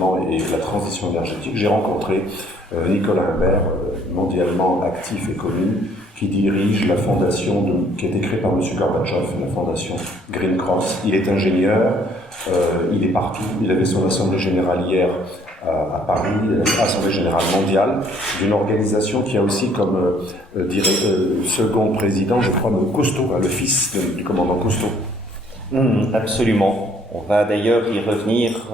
l'environnement et la transition énergétique, j'ai rencontré Nicolas Imbert, mondialement actif et connu, qui dirige la fondation qui a été créée par M. Gorbatchev, la fondation Green Cross. Il est ingénieur, il est partout. Il avait son assemblée générale hier à Paris, l'Assemblée générale mondiale, d'une organisation qui a aussi comme second président, je crois, Cousteau, le fils du commandant Cousteau. Absolument. On va d'ailleurs y revenir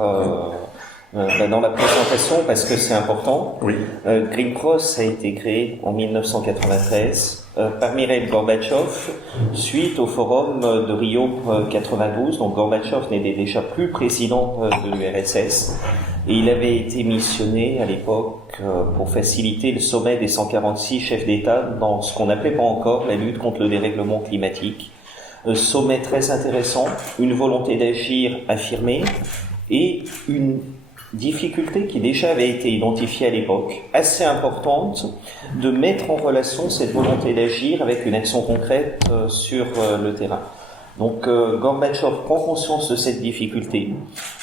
dans la présentation parce que c'est important. Oui. Green Cross a été créé en 1993 par Mikhaïl Gorbatchev suite au forum de Rio 92. Donc Gorbatchev n'était déjà plus président de l'URSS et il avait été missionné à l'époque pour faciliter le sommet des 146 chefs d'État dans ce qu'on n'appelait pas encore la lutte contre le dérèglement climatique. Sommet très intéressant, une volonté d'agir affirmée et une difficulté qui déjà avait été identifiée à l'époque, assez importante, de mettre en relation cette volonté d'agir avec une action concrète sur le terrain. Donc Gorbatchev prend conscience de cette difficulté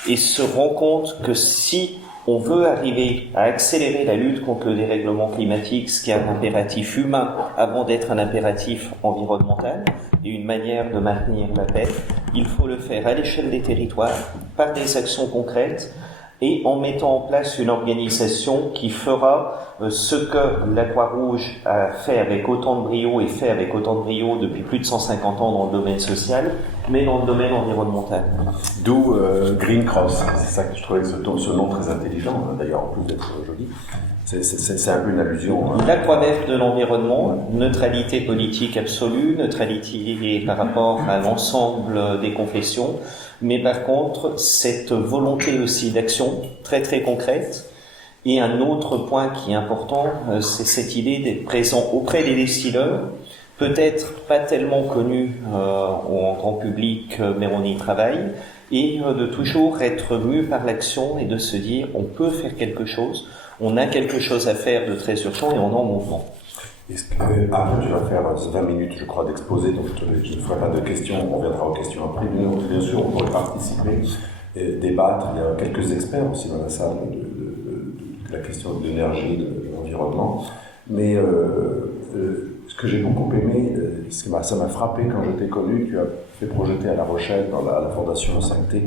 et se rend compte que si on veut arriver à accélérer la lutte contre le dérèglement climatique, ce qui est un impératif humain avant d'être un impératif environnemental, et une manière de maintenir la paix, il faut le faire à l'échelle des territoires, par des actions concrètes, et en mettant en place une organisation qui fera ce que la Croix-Rouge a fait avec autant de brio et fait avec autant de brio depuis plus de 150 ans dans le domaine social, mais dans le domaine environnemental. D'où Green Cross, c'est ça que je trouvais que ce nom très intelligent, d'ailleurs en plus d'être joli. C'est un peu une allusion. La croix verte de l'environnement, neutralité politique absolue, neutralité par rapport à l'ensemble des confessions, mais par contre, cette volonté aussi d'action très très concrète. Et un autre point qui est important, c'est cette idée d'être présent auprès des décideurs, peut-être pas tellement connus en grand public, mais on y travaille, et de toujours être mu par l'action et de se dire on peut faire quelque chose. On a quelque chose à faire de très urgent et on est en mouvement. Après, tu vas faire 20 minutes, je crois, d'exposé, donc je ne ferai pas de questions, on reviendra aux questions après. Bien sûr, on pourrait participer et débattre. Il y a quelques experts aussi dans la salle de la question de l'énergie, de l'environnement. Mais ce que j'ai beaucoup aimé, ça m'a frappé quand je t'ai connu, tu as fait projeter à La Rochelle, dans la Fondation 5T,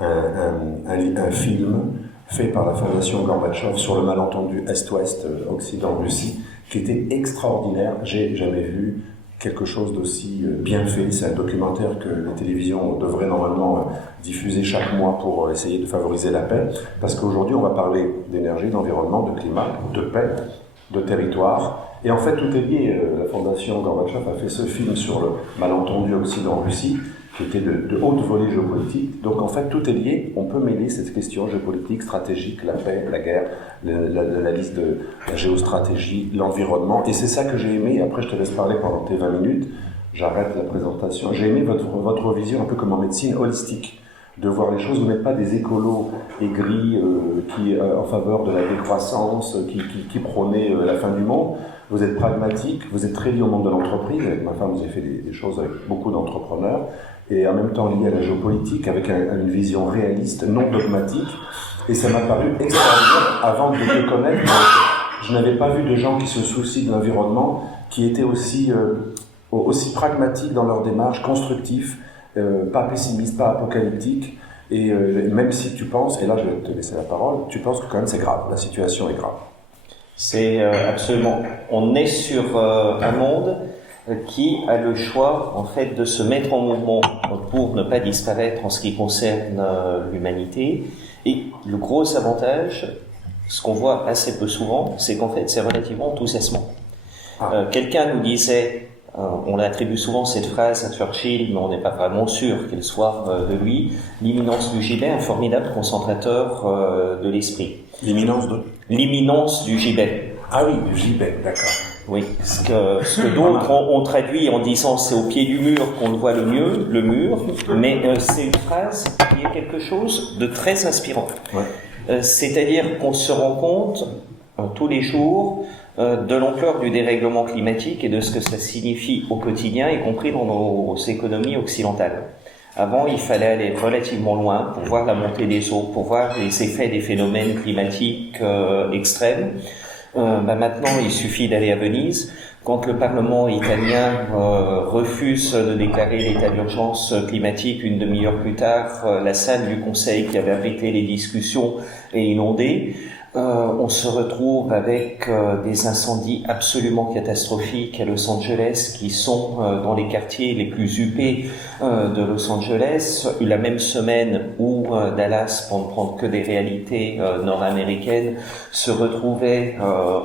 un film fait par la Fondation Gorbatchev sur le malentendu Est-Ouest, Occident-Russie, qui était extraordinaire. J'ai jamais vu quelque chose d'aussi bien fait. C'est un documentaire que les télévisions devraient normalement diffuser chaque mois pour essayer de favoriser la paix. Parce qu'aujourd'hui, on va parler d'énergie, d'environnement, de climat, de paix, de territoire. Et en fait, tout est lié. La Fondation Gorbatchev a fait ce film sur le malentendu Occident-Russie, qui était de haute volée géopolitique. Donc en fait, tout est lié. On peut mêler cette question géopolitique, stratégique, la paix, la guerre, l'analyse de la géostratégie, l'environnement. Et c'est ça que j'ai aimé. Et après, je te laisse parler pendant tes 20 minutes. J'arrête la présentation. J'ai aimé votre vision un peu comme en médecine holistique, de voir les choses. Vous n'êtes pas des écolos aigris qui en faveur de la décroissance, qui prônaient la fin du monde. Vous êtes pragmatique, vous êtes très lié au monde de l'entreprise. Avec ma femme, vous avez fait des choses avec beaucoup d'entrepreneurs. Et en même temps lié à la géopolitique, avec une vision réaliste, non dogmatique. Et ça m'a paru extraordinaire avant de te connaître. Je n'avais pas vu de gens qui se soucient de l'environnement, qui étaient aussi pragmatiques dans leur démarche, constructifs, pas pessimistes, pas apocalyptiques. Et même si tu penses, et là je vais te laisser la parole, tu penses que quand même c'est grave, la situation est grave. C'est absolument. On est sur un monde qui a le choix en fait de se mettre en mouvement pour ne pas disparaître en ce qui concerne l'humanité. Et le gros avantage, ce qu'on voit assez peu souvent, c'est qu'en fait c'est relativement enthousiasmant. Quelqu'un nous disait, on attribue souvent cette phrase à Churchill, mais on n'est pas vraiment sûr qu'elle soit de lui, l'imminence du gibet, un formidable concentrateur de l'esprit. L'imminence du gibet. Ah oui, du gibet, d'accord. Oui, ce que d'autres ont traduit en disant c'est au pied du mur qu'on le voit le mieux, le mur, mais c'est une phrase qui est quelque chose de très inspirant. Ouais. C'est-à-dire qu'on se rend compte tous les jours de l'ampleur du dérèglement climatique et de ce que ça signifie au quotidien, y compris dans nos économies occidentales. Avant, il fallait aller relativement loin pour voir la montée des eaux, pour voir les effets des phénomènes climatiques extrêmes. Maintenant, il suffit d'aller à Venise. Quand le Parlement italien refuse de déclarer l'état d'urgence climatique, une demi-heure plus tard, la salle du Conseil qui avait abrité les discussions est inondée. On se retrouve avec des incendies absolument catastrophiques à Los Angeles qui sont dans les quartiers les plus huppés de Los Angeles. La même semaine où Dallas, pour ne prendre que des réalités nord-américaines, se retrouvait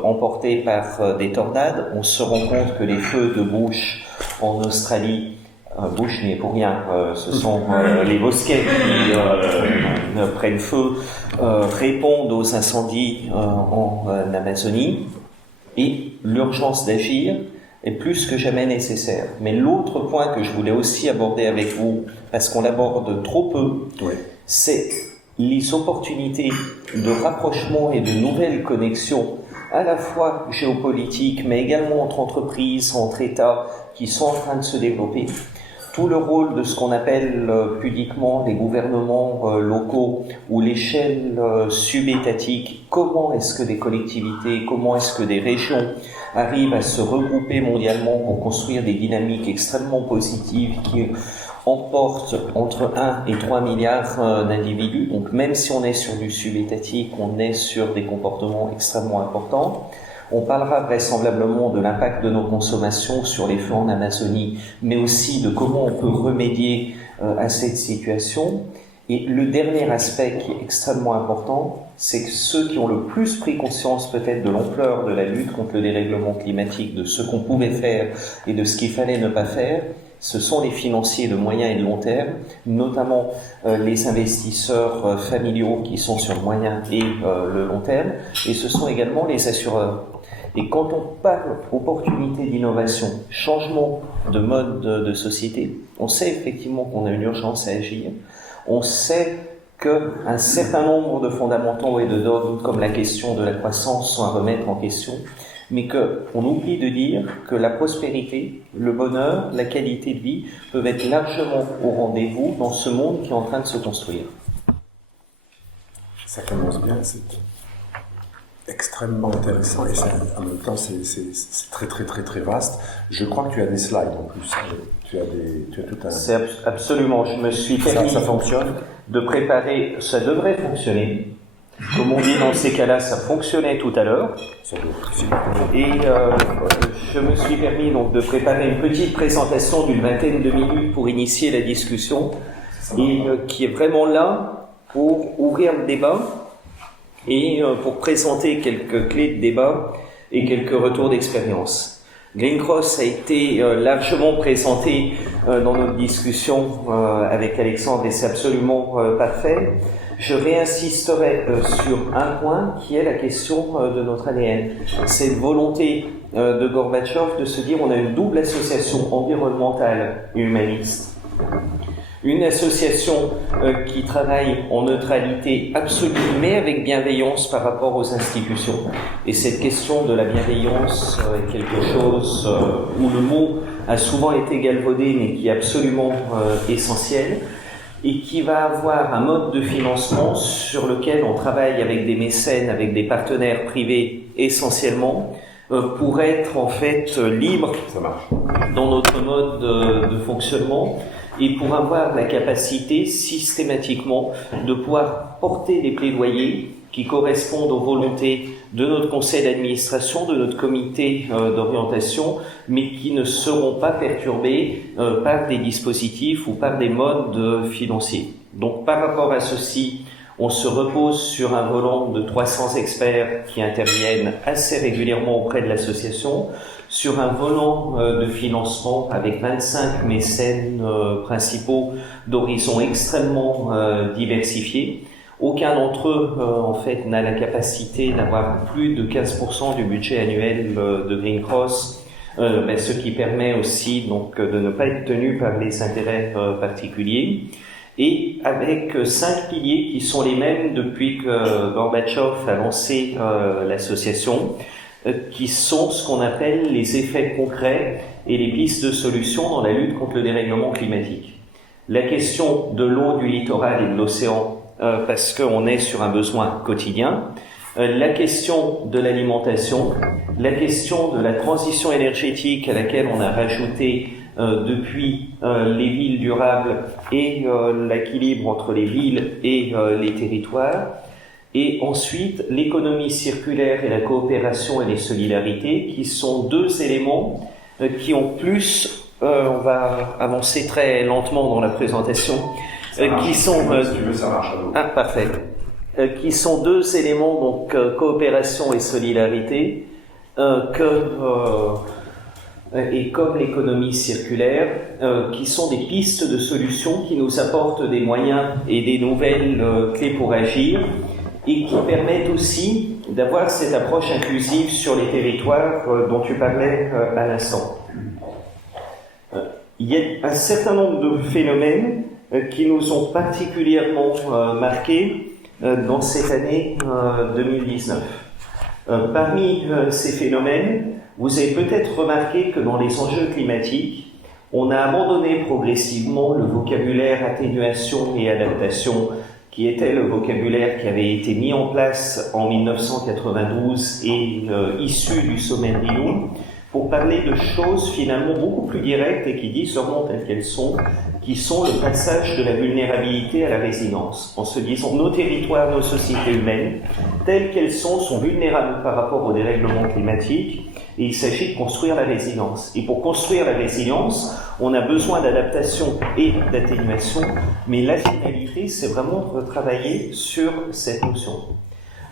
emporté par des tornades. On se rend compte que les feux de Bush en Australie, Bush n'y est pour rien, ce sont les bosquets qui prennent feu, répondent aux incendies en Amazonie, et l'urgence d'agir est plus que jamais nécessaire. Mais l'autre point que je voulais aussi aborder avec vous, parce qu'on l'aborde trop peu, c'est les opportunités de rapprochement et de nouvelles connexions, à la fois géopolitiques, mais également entre entreprises, entre États, qui sont en train de se développer. Tout le rôle de ce qu'on appelle pudiquement les gouvernements locaux ou l'échelle subétatique, comment est-ce que des collectivités, comment est-ce que des régions arrivent à se regrouper mondialement pour construire des dynamiques extrêmement positives qui emportent entre 1 et 3 milliards d'individus. Donc même si on est sur du subétatique, on est sur des comportements extrêmement importants. On parlera vraisemblablement de l'impact de nos consommations sur les feux en Amazonie, mais aussi de comment on peut remédier à cette situation. Et le dernier aspect qui est extrêmement important, c'est que ceux qui ont le plus pris conscience peut-être de l'ampleur de la lutte contre le dérèglement climatique, de ce qu'on pouvait faire et de ce qu'il fallait ne pas faire, ce sont les financiers de moyen et de long terme, notamment les investisseurs familiaux qui sont sur le moyen et le long terme, et ce sont également les assureurs. Et quand on parle opportunité d'innovation, changement de mode de société, on sait effectivement qu'on a une urgence à agir. On sait qu'un certain nombre de fondamentaux et de dogmes, comme la question de la croissance, sont à remettre en question, mais qu'on oublie de dire que la prospérité, le bonheur, la qualité de vie peuvent être largement au rendez-vous dans ce monde qui est en train de se construire. Ça commence bien, c'est extrêmement intéressant et en même temps c'est très très très très vaste. Je crois que tu as des slides en plus. Tu as tout un... C'est absolument, je me suis permis ça fonctionne de préparer, ça devrait fonctionner. Comme on dit dans ces cas-là, ça fonctionnait tout à l'heure. Et je me suis permis donc de préparer une petite présentation d'une vingtaine de minutes pour initier la discussion et qui est vraiment là pour ouvrir le débat et pour présenter quelques clés de débat et quelques retours d'expérience. Green Cross a été largement présenté dans notre discussion avec Alexandre et c'est absolument parfait. Je réinsisterai sur un point qui est la question de notre ADN. C'est une volonté de Gorbatchev de se dire on a une double association environnementale et humaniste. Une association qui travaille en neutralité absolue, mais avec bienveillance par rapport aux institutions. Et cette question de la bienveillance est quelque chose où le mot a souvent été galvaudé, mais qui est absolument essentiel, et qui va avoir un mode de financement sur lequel on travaille avec des mécènes, avec des partenaires privés essentiellement, pour être en fait libre dans notre mode de fonctionnement, et pour avoir la capacité systématiquement de pouvoir porter des plaidoyers qui correspondent aux volontés de notre conseil d'administration, de notre comité d'orientation, mais qui ne seront pas perturbés par des dispositifs ou par des modes financiers. Donc par rapport à ceci, on se repose sur un volant de 300 experts qui interviennent assez régulièrement auprès de l'association, sur un volant de financement avec 25 mécènes principaux d'horizons extrêmement diversifiés. Aucun d'entre eux, en fait, n'a la capacité d'avoir plus de 15% du budget annuel de Green Cross, ce qui permet aussi donc de ne pas être tenu par les intérêts particuliers. Et avec 5 piliers qui sont les mêmes depuis que Gorbatchev a lancé l'association, qui sont ce qu'on appelle les effets concrets et les pistes de solutions dans la lutte contre le dérèglement climatique. la question de l'eau du littoral et de l'océan, parce qu'on est sur un besoin quotidien, la question de l'alimentation, la question de la transition énergétique à laquelle on a rajouté depuis les villes durables et l'équilibre entre les villes et les territoires, et ensuite l'économie circulaire et la coopération et les solidarités, qui sont deux éléments qui ont plus, on va avancer très lentement dans la présentation, qui sont... si tu veux, ça marche à nous. Ah, parfait. Qui sont deux éléments, donc coopération et solidarité, et comme l'économie circulaire, qui sont des pistes de solutions qui nous apportent des moyens et des nouvelles clés pour agir, et qui permettent aussi d'avoir cette approche inclusive sur les territoires dont tu parlais à l'instant. Il y a un certain nombre de phénomènes qui nous ont particulièrement marqués dans cette année 2019. Parmi ces phénomènes, vous avez peut-être remarqué que dans les enjeux climatiques, on a abandonné progressivement le vocabulaire atténuation et adaptation, qui était le vocabulaire qui avait été mis en place en 1992 et issu du sommet de Rio, pour parler de choses finalement beaucoup plus directes et qui disent seulement telles qu'elles sont, qui sont le passage de la vulnérabilité à la résilience, en se disant nos territoires, nos sociétés humaines, telles qu'elles sont vulnérables par rapport au dérèglement climatique, et il s'agit de construire la résilience. Et pour construire la résilience, on a besoin d'adaptation et d'atténuation, mais la finalité, c'est vraiment de travailler sur cette notion.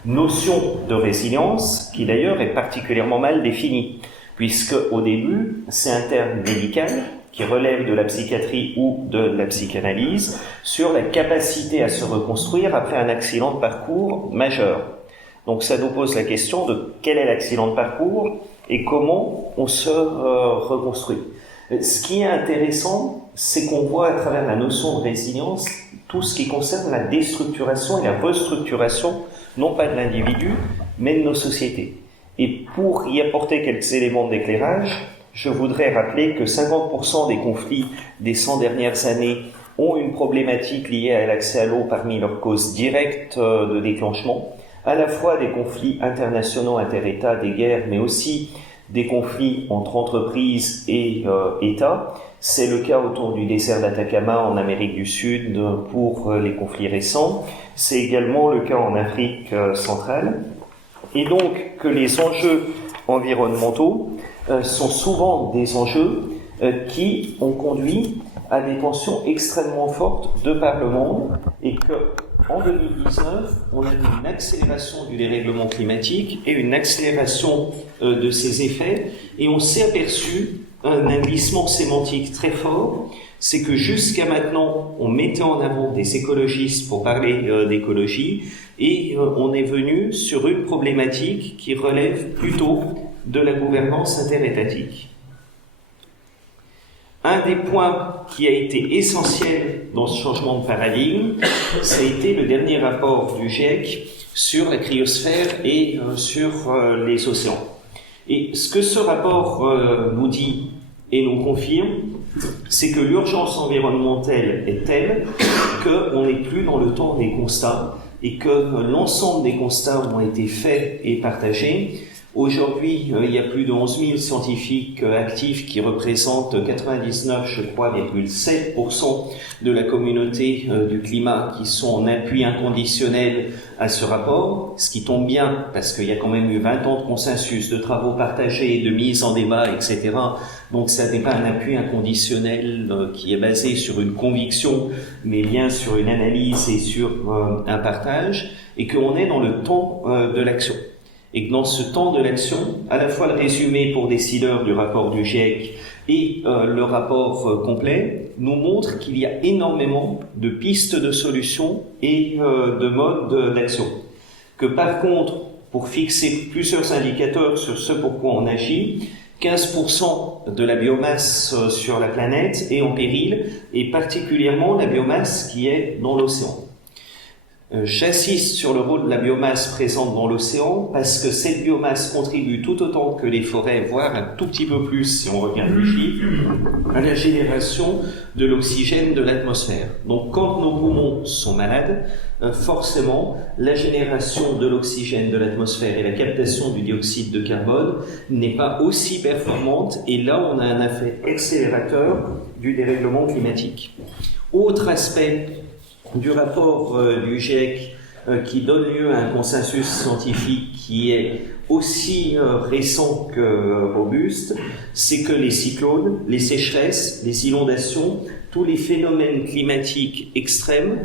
Notion de résilience, qui d'ailleurs est particulièrement mal définie, puisque au début, c'est un terme médical qui relève de la psychiatrie ou de la psychanalyse, sur la capacité à se reconstruire après un accident de parcours majeur. Donc ça nous pose la question de quel est l'accident de parcours et comment on se reconstruit. Ce qui est intéressant, c'est qu'on voit à travers la notion de résilience tout ce qui concerne la déstructuration et la restructuration, non pas de l'individu, mais de nos sociétés. Et pour y apporter quelques éléments d'éclairage, je voudrais rappeler que 50% des conflits des 100 dernières années ont une problématique liée à l'accès à l'eau parmi leurs causes directes de déclenchement, à la fois des conflits internationaux, inter-États, des guerres, mais aussi des conflits entre entreprises et États. C'est le cas autour du désert d'Atacama en Amérique du Sud pour les conflits récents. C'est également le cas en Afrique centrale. Et donc que les enjeux environnementaux sont souvent des enjeux qui ont conduit à des tensions extrêmement fortes de par le monde, et que en 2019, on a eu une accélération du dérèglement climatique et une accélération de ses effets, et on s'est aperçu un glissement sémantique très fort. C'est que jusqu'à maintenant, on mettait en avant des écologistes pour parler d'écologie, et on est venu sur une problématique qui relève plutôt de la gouvernance interétatique. Un des points qui a été essentiel dans ce changement de paradigme, ça a été le dernier rapport du GIEC sur la cryosphère et sur les océans. Et ce que ce rapport nous dit et nous confirme, c'est que l'urgence environnementale est telle qu'on n'est plus dans le temps des constats, et que l'ensemble des constats ont été faits et partagés. Aujourd'hui, il y a plus de 11 000 scientifiques actifs qui représentent 99,7% de la communauté du climat qui sont en appui inconditionnel à ce rapport, ce qui tombe bien parce qu'il y a quand même eu 20 ans de consensus, de travaux partagés, de mise en débat, etc. Donc ça n'est pas un appui inconditionnel qui est basé sur une conviction, mais bien sur une analyse et sur un partage, et qu'on est dans le temps de l'action. Et que dans ce temps de l'action, à la fois le résumé pour décideurs du rapport du GIEC et le rapport complet nous montre qu'il y a énormément de pistes de solutions et de modes d'action. Que par contre, pour fixer plusieurs indicateurs sur ce pourquoi on agit, 15% de la biomasse sur la planète est en péril, et particulièrement la biomasse qui est dans l'océan. J'insiste sur le rôle de la biomasse présente dans l'océan parce que cette biomasse contribue tout autant que les forêts, voire un tout petit peu plus, si on regarde les chiffres, à la génération de l'oxygène de l'atmosphère. Donc quand nos poumons sont malades, forcément, la génération de l'oxygène de l'atmosphère et la captation du dioxyde de carbone n'est pas aussi performante, et là on a un effet accélérateur du dérèglement climatique. Autre aspect du rapport du GIEC qui donne lieu à un consensus scientifique qui est aussi récent que robuste, c'est que les cyclones, les sécheresses, les inondations, tous les phénomènes climatiques extrêmes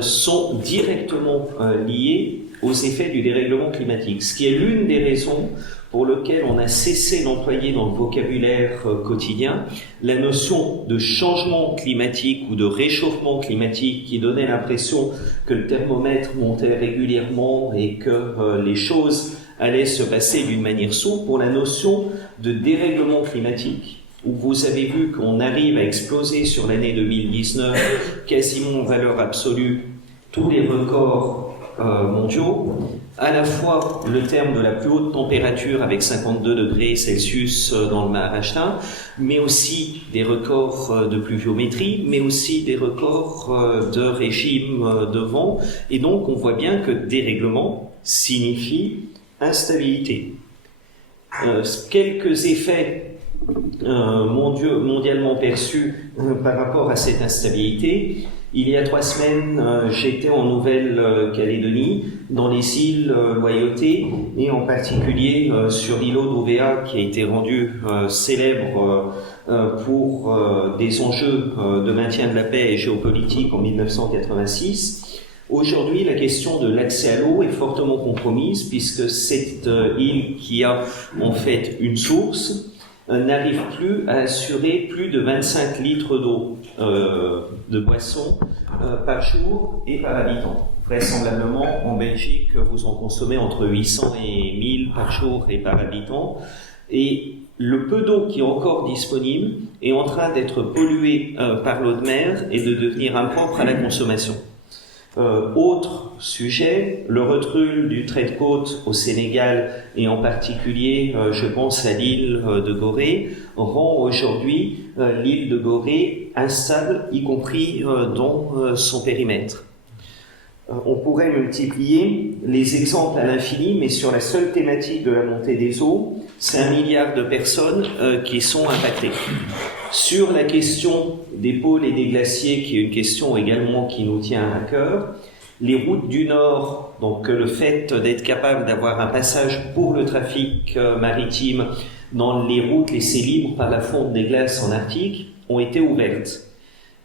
sont directement liés aux effets du dérèglement climatique, ce qui est l'une des raisons pour lesquelles on a cessé d'employer dans le vocabulaire quotidien la notion de changement climatique ou de réchauffement climatique qui donnait l'impression que le thermomètre montait régulièrement et que les choses allaient se passer d'une manière sourde, pour la notion de dérèglement climatique, où vous avez vu qu'on arrive à exploser sur l'année 2019 quasiment en valeur absolue tous les records mondiaux, à la fois le terme de la plus haute température avec 52 degrés Celsius dans le Maharashtra, mais aussi des records de pluviométrie, mais aussi des records de régime de vent. Et donc on voit bien que dérèglement signifie instabilité. Quelques effets mondialement perçus par rapport à cette instabilité. Il y a 3 semaines, j'étais en Nouvelle-Calédonie, dans les îles Loyauté, et en particulier sur l'îlot d'Ouvéa, qui a été rendu célèbre pour des enjeux de maintien de la paix et géopolitique en 1986. Aujourd'hui, la question de l'accès à l'eau est fortement compromise, puisque cette île qui a en fait une source n'arrive plus à assurer plus de 25 litres d'eau de boisson par jour et par habitant. Vraisemblablement, en Belgique, vous en consommez entre 800 et 1000 par jour et par habitant. Et le peu d'eau qui est encore disponible est en train d'être pollué par l'eau de mer et de devenir impropre à la consommation. Autre sujet, le recul du trait de côte au Sénégal et en particulier, je pense à l'île de Gorée, rend aujourd'hui l'île de Gorée instable, y compris dans son périmètre. On pourrait multiplier les exemples à l'infini, mais sur la seule thématique de la montée des eaux, c'est 1 milliard de personnes qui sont impactées. Sur la question des pôles et des glaciers, qui est une question également qui nous tient à cœur, les routes du Nord, donc le fait d'être capable d'avoir un passage pour le trafic maritime dans les routes laissées libres par la fonte des glaces en Arctique, ont été ouvertes.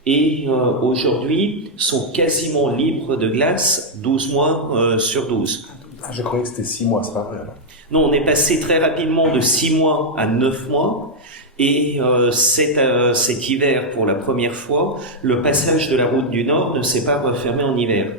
Et aujourd'hui sont quasiment libres de glace 12 mois sur 12. Je croyais que c'était 6 mois, c'est pas vrai alors. Non, on est passé très rapidement de 6 mois à 9 mois. Et cet hiver, pour la première fois, le passage de la route du Nord ne s'est pas refermé en hiver.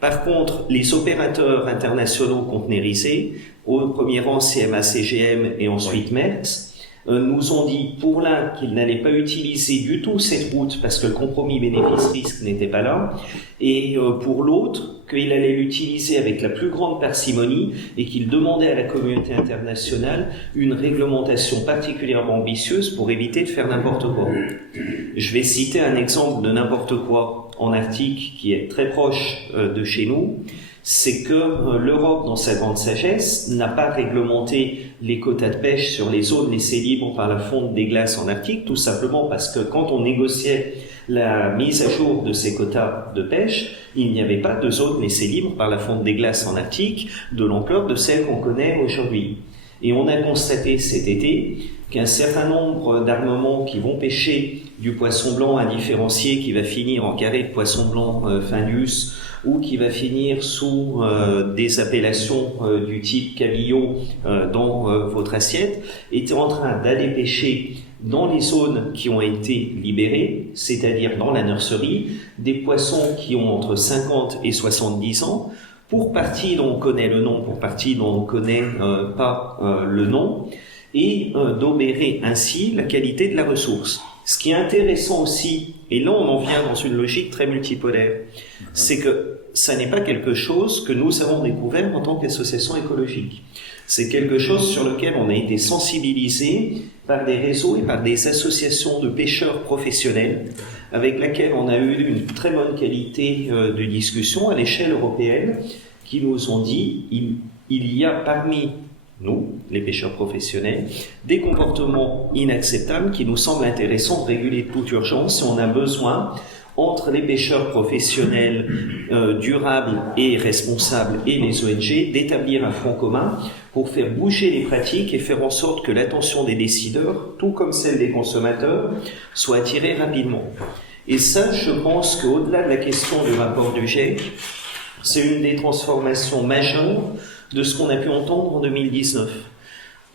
Par contre, les opérateurs internationaux conteneurisés, au premier rang CMA CGM et ensuite Maersk, nous ont dit pour l'un qu'ils n'allaient pas utiliser du tout cette route parce que le compromis bénéfice-risque n'était pas là, et pour l'autre qu'il allait l'utiliser avec la plus grande parcimonie et qu'il demandait à la communauté internationale une réglementation particulièrement ambitieuse pour éviter de faire n'importe quoi. Je vais citer un exemple de n'importe quoi en Arctique qui est très proche de chez nous. C'est que l'Europe, dans sa grande sagesse, n'a pas réglementé les quotas de pêche sur les zones laissées libres par la fonte des glaces en Arctique, tout simplement parce que quand on négociait la mise à jour de ces quotas de pêche, il n'y avait pas de zone laissée libre par la fonte des glaces en Arctique de l'ampleur de celle qu'on connaît aujourd'hui. Et on a constaté cet été qu'un certain nombre d'armements qui vont pêcher du poisson blanc indifférencié qui va finir en carré de poisson blanc Findus ou qui va finir sous des appellations du type cabillaud dans votre assiette, étaient en train d'aller pêcher dans les zones qui ont été libérées, c'est-à-dire dans la nurserie, des poissons qui ont entre 50 et 70 ans, pour partie dont on connaît le nom, pour partie dont on ne connaît pas le nom, et d'obérer ainsi la qualité de la ressource. Ce qui est intéressant aussi, et là on en vient dans une logique très multipolaire, c'est que ça n'est pas quelque chose que nous avons découvert en tant qu'association écologique. C'est quelque chose sur lequel on a été sensibilisé par des réseaux et par des associations de pêcheurs professionnels avec lesquels on a eu une très bonne qualité de discussion à l'échelle européenne, qui nous ont dit il y a parmi nous, les pêcheurs professionnels, des comportements inacceptables qui nous semblent intéressants de réguler de toute urgence, et on a besoin, entre les pêcheurs professionnels durables et responsables et les ONG, d'établir un front commun pour faire bouger les pratiques et faire en sorte que l'attention des décideurs, tout comme celle des consommateurs, soit attirée rapidement. Et ça, je pense qu'au-delà de la question du rapport du GIEC, c'est une des transformations majeures de ce qu'on a pu entendre en 2019.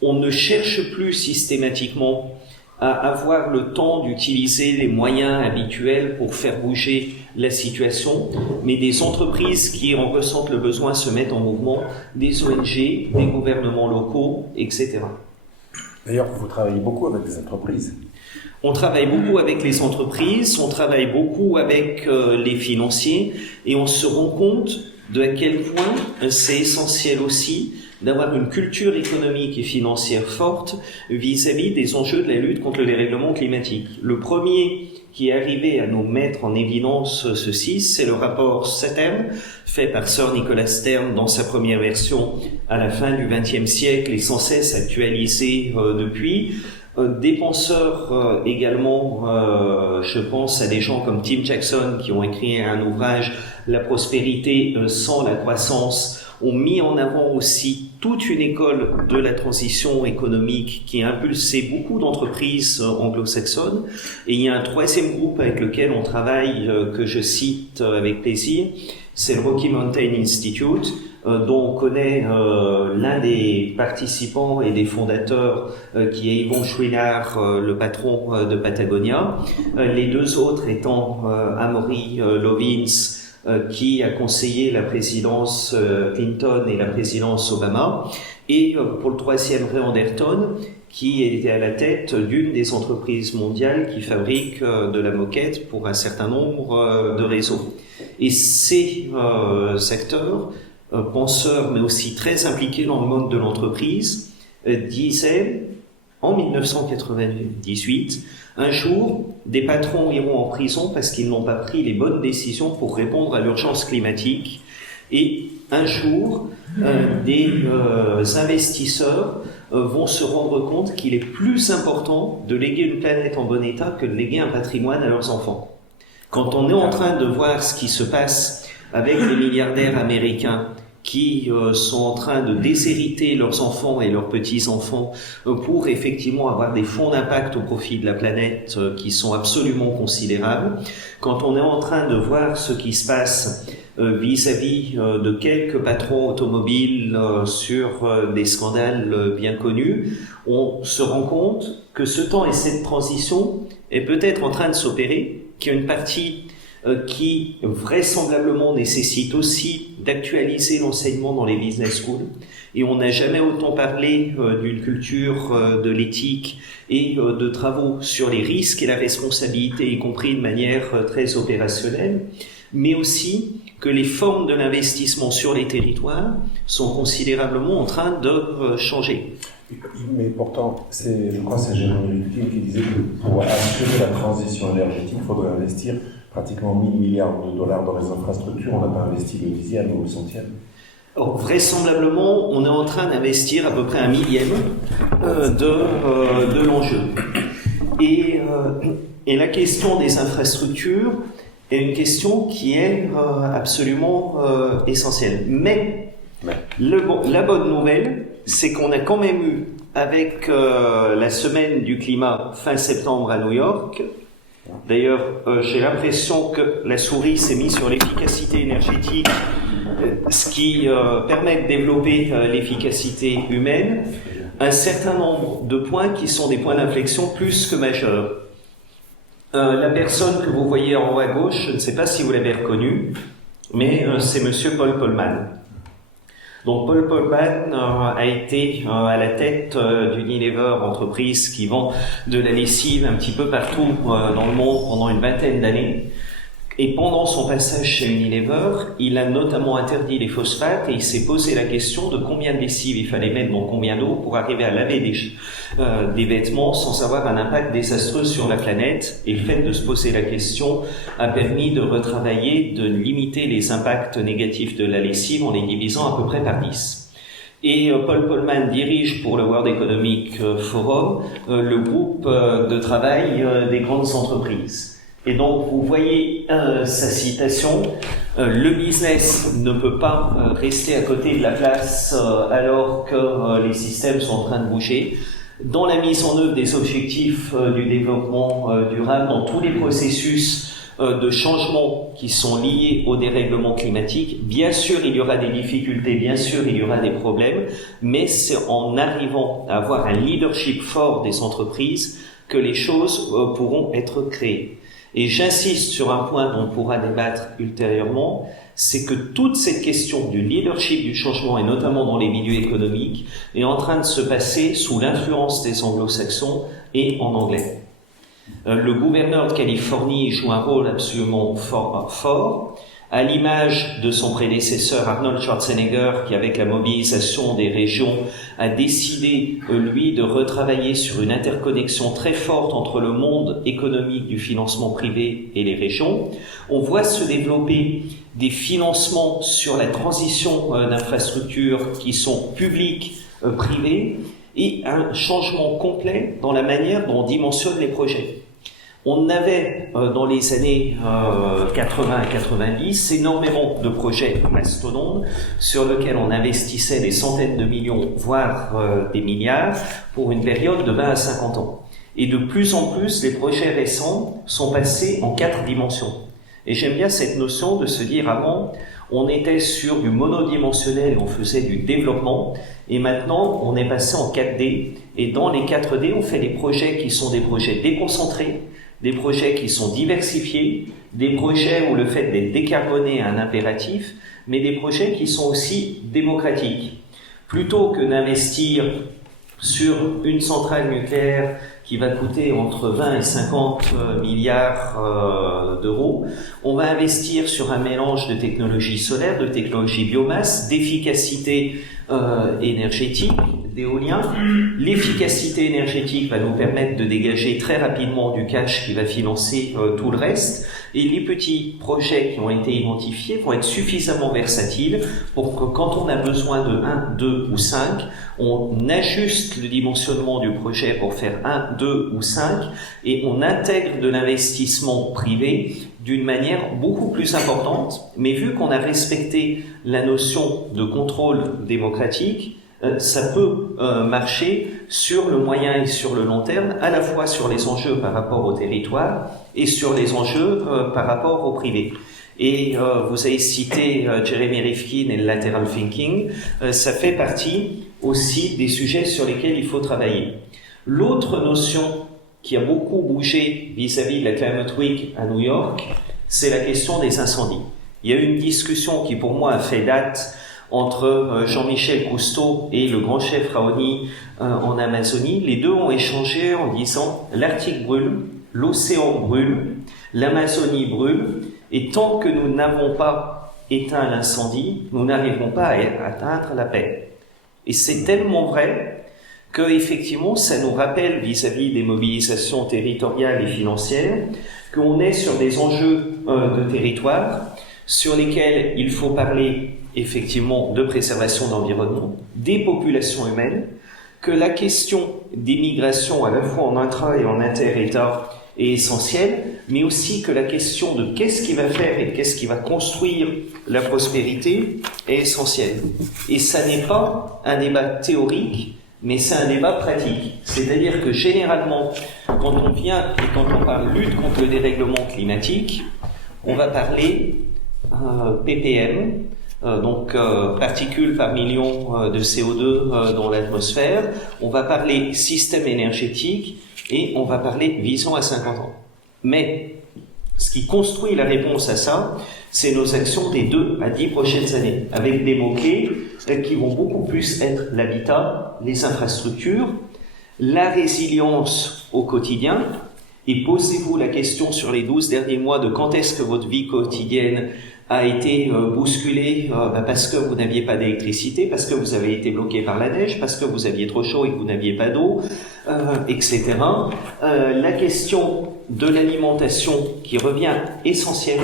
On ne cherche plus systématiquement à avoir le temps d'utiliser les moyens habituels pour faire bouger la situation, mais des entreprises qui en ressentent le besoin se mettent en mouvement, des ONG, des gouvernements locaux, etc. D'ailleurs, vous travaillez beaucoup avec des entreprises. On travaille beaucoup avec les entreprises, on travaille beaucoup avec les financiers, et on se rend compte de à quel point c'est essentiel aussi d'avoir une culture économique et financière forte vis-à-vis des enjeux de la lutte contre le dérèglement climatique. Le premier qui est arrivé à nous mettre en évidence ceci, c'est le rapport Stern, fait par Sir Nicholas Stern dans sa première version à la fin du XXe siècle et sans cesse actualisé depuis. Des penseurs également, je pense à des gens comme Tim Jackson qui ont écrit un ouvrage « La prospérité sans la croissance », ont mis en avant aussi toute une école de la transition économique qui a impulsé beaucoup d'entreprises anglo-saxonnes. Et il y a un troisième groupe avec lequel on travaille, que je cite avec plaisir, c'est le Rocky Mountain Institute, dont on connaît l'un des participants et des fondateurs, qui est Yvon Chouinard, le patron de Patagonia, les deux autres étant Amory Lovins, qui a conseillé la présidence Clinton et la présidence Obama, et pour le troisième, Ray Anderton, qui était à la tête d'une des entreprises mondiales qui fabriquent de la moquette pour un certain nombre de réseaux. Et ces acteurs, penseurs mais aussi très impliqués dans le monde de l'entreprise, disaient en 1998, un jour, des patrons iront en prison parce qu'ils n'ont pas pris les bonnes décisions pour répondre à l'urgence climatique. Et un jour, des investisseurs vont se rendre compte qu'il est plus important de léguer une planète en bon état que de léguer un patrimoine à leurs enfants. Quand on est en train de voir ce qui se passe avec les milliardaires américains qui sont en train de déshériter leurs enfants et leurs petits-enfants pour effectivement avoir des fonds d'impact au profit de la planète qui sont absolument considérables. Quand on est en train de voir ce qui se passe vis-à-vis de quelques patrons automobiles sur des scandales bien connus, on se rend compte que ce temps et cette transition est peut-être en train de s'opérer, qu'il y a une partie qui vraisemblablement nécessite aussi d'actualiser l'enseignement dans les business schools. Et on n'a jamais autant parlé d'une culture de l'éthique et de travaux sur les risques et la responsabilité, y compris de manière très opérationnelle, mais aussi que les formes de l'investissement sur les territoires sont considérablement en train de changer. Mais pourtant, je crois que c'est Jérôme Lutkin qui disait que pour assurer la transition énergétique, il faudrait investir pratiquement 1 000 milliards de dollars dans les infrastructures. On n'a pas investi le dixième ou le centième. Vraisemblablement, on est en train d'investir à peu près 1 millième de l'enjeu. Et la question des infrastructures est une question qui est absolument essentielle. Mais la bonne nouvelle, c'est qu'on a quand même eu, avec la semaine du climat fin septembre à New York, d'ailleurs, j'ai l'impression que la souris s'est mise sur l'efficacité énergétique, ce qui permet de développer l'efficacité humaine, un certain nombre de points qui sont des points d'inflexion plus que majeurs. La personne que vous voyez en haut à gauche, je ne sais pas si vous l'avez reconnu, mais c'est Monsieur Paul Polman. Donc Paul Polman a été à la tête d'Unilever, entreprise qui vend de la lessive un petit peu partout dans le monde pendant une vingtaine d'années, Et pendant son passage chez Unilever, il a notamment interdit les phosphates et il s'est posé la question de combien de lessive il fallait mettre dans combien d'eau pour arriver à laver des vêtements sans avoir un impact désastreux sur la planète. Et le fait de se poser la question a permis de retravailler, de limiter les impacts négatifs de la lessive en les divisant à peu près par 10. Et Paul Polman dirige pour le World Economic Forum le groupe de travail des grandes entreprises. Et donc, vous voyez sa citation, le business ne peut pas rester à côté de la place alors que les systèmes sont en train de bouger. Dans la mise en œuvre des objectifs du développement durable, dans tous les processus de changement qui sont liés au dérèglement climatique, bien sûr il y aura des difficultés, bien sûr il y aura des problèmes, mais c'est en arrivant à avoir un leadership fort des entreprises que les choses pourront être créées. Et j'insiste sur un point dont on pourra débattre ultérieurement, c'est que toute cette question du leadership du changement, et notamment dans les milieux économiques, est en train de se passer sous l'influence des anglo-saxons et en anglais. Le gouverneur de Californie joue un rôle absolument fort, à l'image de son prédécesseur Arnold Schwarzenegger, qui avec la mobilisation des régions a décidé, lui, de retravailler sur une interconnexion très forte entre le monde économique du financement privé et les régions. On voit se développer des financements sur la transition d'infrastructures qui sont publiques, privées, et un changement complet dans la manière dont on dimensionne les projets. On avait, dans les années 80 et 90, énormément de projets mastodontes sur lesquels on investissait des centaines de millions, voire des milliards, pour une période de 20 à 50 ans. Et de plus en plus, les projets récents sont passés en 4 dimensions. Et j'aime bien cette notion de se dire, avant, on était sur du monodimensionnel, on faisait du développement, et maintenant, on est passé en 4D, et dans les 4D, on fait des projets qui sont des projets déconcentrés, des projets qui sont diversifiés, des projets où le fait d'être décarboné est un impératif, mais des projets qui sont aussi démocratiques. Plutôt que d'investir sur une centrale nucléaire qui va coûter entre 20 et 50 milliards d'euros, on va investir sur un mélange de technologies solaires, de technologies biomasse, d'efficacité énergétique, d'éolien. L'efficacité énergétique va nous permettre de dégager très rapidement du cash qui va financer tout le reste. Et les petits projets qui ont été identifiés vont être suffisamment versatiles pour que quand on a besoin de 1, 2 ou 5, on ajuste le dimensionnement du projet pour faire 1, 2 ou 5 et on intègre de l'investissement privé d'une manière beaucoup plus importante. Mais vu qu'on a respecté la notion de contrôle démocratique, ça peut marcher sur le moyen et sur le long terme, à la fois sur les enjeux par rapport au territoire et sur les enjeux par rapport au privé. Et vous avez cité Jeremy Rifkin et le lateral thinking, ça fait partie aussi des sujets sur lesquels il faut travailler. L'autre notion qui a beaucoup bougé vis-à-vis de la Climate Week à New York, c'est la question des incendies. Il y a eu une discussion qui pour moi a fait date entre Jean-Michel Cousteau et le grand chef Raoni en Amazonie. Les deux ont échangé en disant l'Arctique brûle, l'océan brûle, l'Amazonie brûle, et tant que nous n'avons pas éteint l'incendie, nous n'arriverons pas à atteindre la paix. Et c'est tellement vrai que effectivement, ça nous rappelle vis-à-vis des mobilisations territoriales et financières qu'on est sur des enjeux de territoire sur lesquels il faut parler effectivement de préservation d'environnement, des populations humaines, que la question des migrations à la fois en intra et en inter-État est essentielle, mais aussi que la question de qu'est-ce qui va faire et qu'est-ce qui va construire la prospérité est essentielle. Et ça n'est pas un débat théorique, mais c'est un débat pratique. C'est-à-dire que généralement, quand on vient et quand on parle lutte contre le dérèglement climatique, on va parler ppm, donc particules par million de CO2 dans l'atmosphère, on va parler système énergétique et on va parler vision à 50 ans. Mais ce qui construit la réponse à ça, c'est nos actions des 2 à 10 prochaines années, avec des mots-clés qui vont beaucoup plus être l'habitat, les infrastructures, la résilience au quotidien et posez-vous la question sur les 12 derniers mois de quand est-ce que votre vie quotidienne a été bousculée parce que vous n'aviez pas d'électricité, parce que vous avez été bloqué par la neige, parce que vous aviez trop chaud et que vous n'aviez pas d'eau, etc. La question de l'alimentation qui revient essentielle,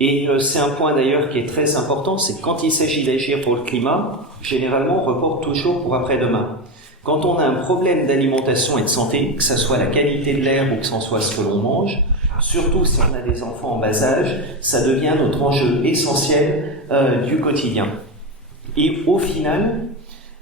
et c'est un point d'ailleurs qui est très important, c'est que quand il s'agit d'agir pour le climat, généralement on reporte toujours pour après-demain. Quand on a un problème d'alimentation et de santé, que ce soit la qualité de l'air ou que ce soit ce que l'on mange, surtout si on a des enfants en bas âge, ça devient notre enjeu essentiel du quotidien. Et au final,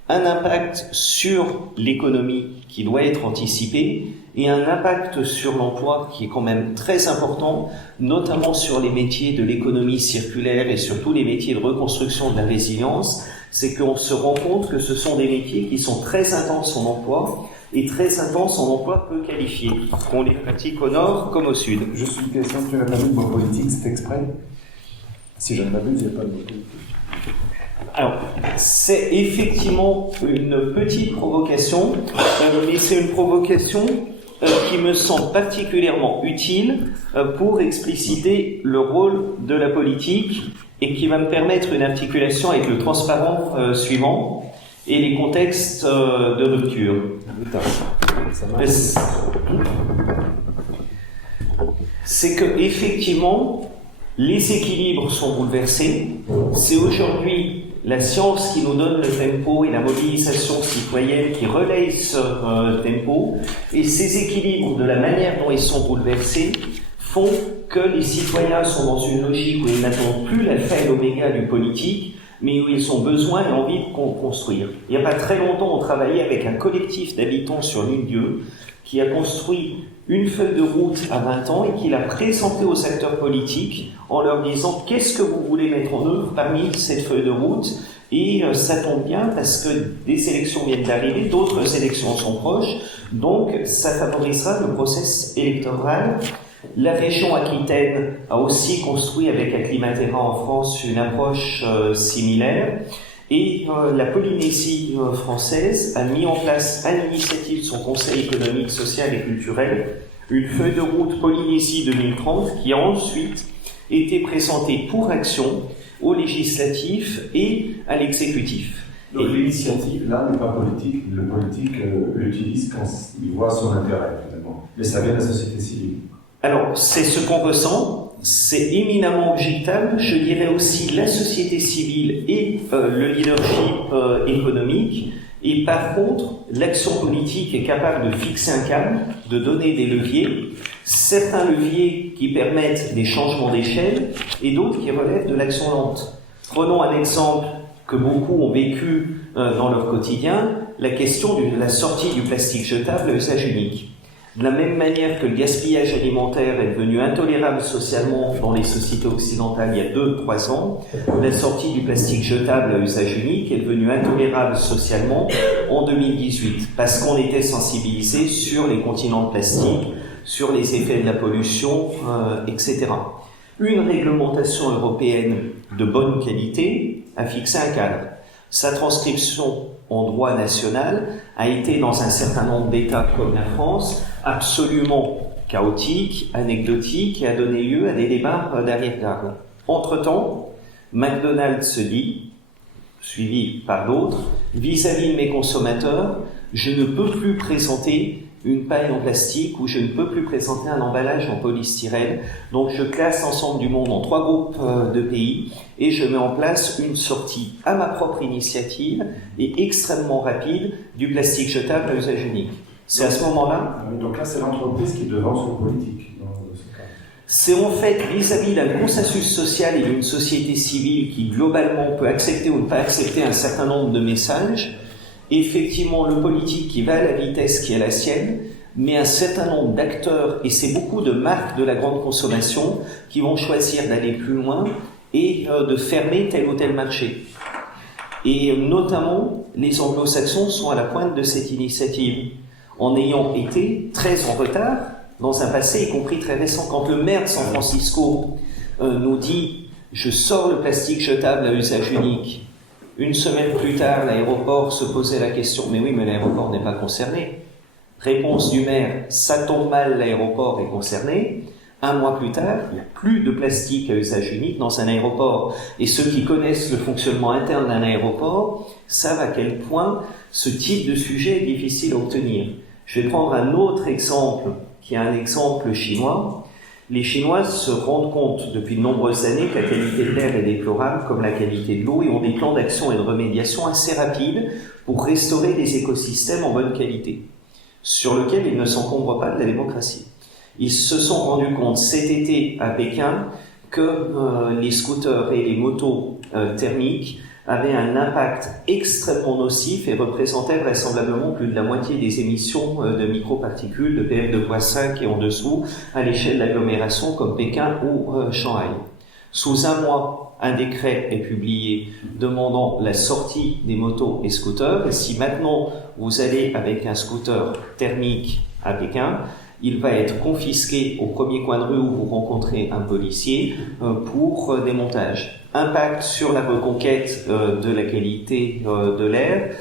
un impact sur l'économie qui doit être anticipé et un impact sur l'emploi qui est quand même très important, notamment sur les métiers de l'économie circulaire et surtout les métiers de reconstruction de la résilience, c'est qu'on se rend compte que ce sont des métiers qui sont très intenses en emploi et très intenses en emploi peu qualifié, qu'on les pratique au nord comme au sud. Juste une question, tu n'as pas vu de mot politique, c'est exprès? Si je ne m'abuse, il n'y a pas de mot politique. Alors, c'est effectivement une petite provocation, mais c'est une provocation qui me semble particulièrement utile pour expliciter le rôle de la politique et qui va me permettre une articulation avec le transparent suivant et les contextes de rupture. C'est que effectivement, les équilibres sont bouleversés. C'est aujourd'hui la science qui nous donne le tempo et la mobilisation citoyenne qui relaye ce tempo. Et ces équilibres, de la manière dont ils sont bouleversés, font que les citoyens sont dans une logique où ils n'attendent plus l'alpha et l'oméga du politique, mais où ils ont besoin et envie de construire. Il n'y a pas très longtemps, on travaillait avec un collectif d'habitants sur l'île Dieu qui a construit une feuille de route à 20 ans et qui l'a présentée aux acteurs politiques en leur disant qu'est-ce que vous voulez mettre en œuvre parmi cette feuille de route. Et ça tombe bien parce que des élections viennent d'arriver, d'autres élections sont proches, donc ça favorisera le processus électoral. La région Aquitaine a aussi construit avec Acclimatera en France une approche similaire. Et la Polynésie française a mis en place, à l'initiative de son Conseil économique, social et culturel, une feuille de route Polynésie 2030 qui a ensuite été présentée pour action au législatif et à l'exécutif. Donc l'initiative, là, n'est pas politique. Le politique l'utilise quand il voit son intérêt, finalement. Mais ça vient de la société civile. Alors, c'est ce qu'on ressent. C'est éminemment objectable, je dirais aussi la société civile et le leadership économique. Et par contre, l'action politique est capable de fixer un cadre, de donner des leviers, certains leviers qui permettent des changements d'échelle et d'autres qui relèvent de l'action lente. Prenons un exemple que beaucoup ont vécu dans leur quotidien, la question de la sortie du plastique jetable à usage unique. De la même manière que le gaspillage alimentaire est devenu intolérable socialement dans les sociétés occidentales il y a 2-3 ans, la sortie du plastique jetable à usage unique est devenue intolérable socialement en 2018, parce qu'on était sensibilisé sur les continents de plastique, sur les effets de la pollution, etc. Une réglementation européenne de bonne qualité a fixé un cadre. Sa transcription en droit national a été, dans un certain nombre d'États comme la France, absolument chaotique, anecdotique et a donné lieu à des débats d'arrière-garde. Entre-temps, McDonald's se dit, suivi par d'autres, vis-à-vis de mes consommateurs, je ne peux plus présenter une paille en plastique ou je ne peux plus présenter un emballage en polystyrène. Donc je classe l'ensemble du monde en 3 groupes de pays et je mets en place une sortie à ma propre initiative et extrêmement rapide du plastique jetable à usage unique. C'est à ce moment-là. Donc là, c'est l'entreprise qui devance le politique. Dans ce cas. C'est en fait vis-à-vis d'un consensus social et d'une société civile qui globalement peut accepter ou ne pas accepter un certain nombre de messages. Effectivement, le politique qui va à la vitesse qui est la sienne, mais un certain nombre d'acteurs, et c'est beaucoup de marques de la grande consommation, qui vont choisir d'aller plus loin et de fermer tel ou tel marché. Et notamment, les anglo-saxons sont à la pointe de cette initiative, en ayant été très en retard dans un passé, y compris très récent. Quand le maire de San Francisco nous dit « je sors le plastique jetable à usage unique », une semaine plus tard, l'aéroport se posait la question « mais oui, mais l'aéroport n'est pas concerné ». Réponse du maire, ça tombe mal, l'aéroport est concerné. Un mois plus tard, il n'y a plus de plastique à usage unique dans un aéroport. Et ceux qui connaissent le fonctionnement interne d'un aéroport savent à quel point ce type de sujet est difficile à obtenir. Je vais prendre un autre exemple, qui est un exemple chinois. Les Chinois se rendent compte depuis de nombreuses années que la qualité de l'air est déplorable comme la qualité de l'eau et ont des plans d'action et de remédiation assez rapides pour restaurer des écosystèmes en bonne qualité, sur lesquels ils ne s'encombrent pas de la démocratie. Ils se sont rendus compte cet été à Pékin que les scooters et les motos thermiques avaient un impact extrêmement nocif et représentaient vraisemblablement plus de la moitié des émissions de microparticules, de PM2.5 et en dessous, à l'échelle d'agglomérations comme Pékin ou Shanghai. Sous un mois, un décret est publié demandant la sortie des motos et scooters. Et si maintenant vous allez avec un scooter thermique à Pékin, il va être confisqué au premier coin de rue où vous rencontrez un policier pour démontage. Impact sur la reconquête de la qualité de l'air.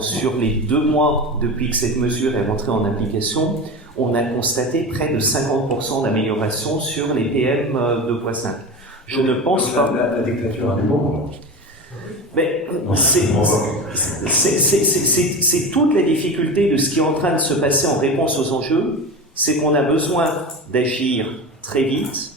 Sur les 2 mois depuis que cette mesure est rentrée en application, on a constaté près de 50% d'amélioration sur les PM 2.5. Je ne pense pas... La dictature a du bon. Mais c'est toute la difficulté de ce qui est en train de se passer en réponse aux enjeux, c'est qu'on a besoin d'agir très vite.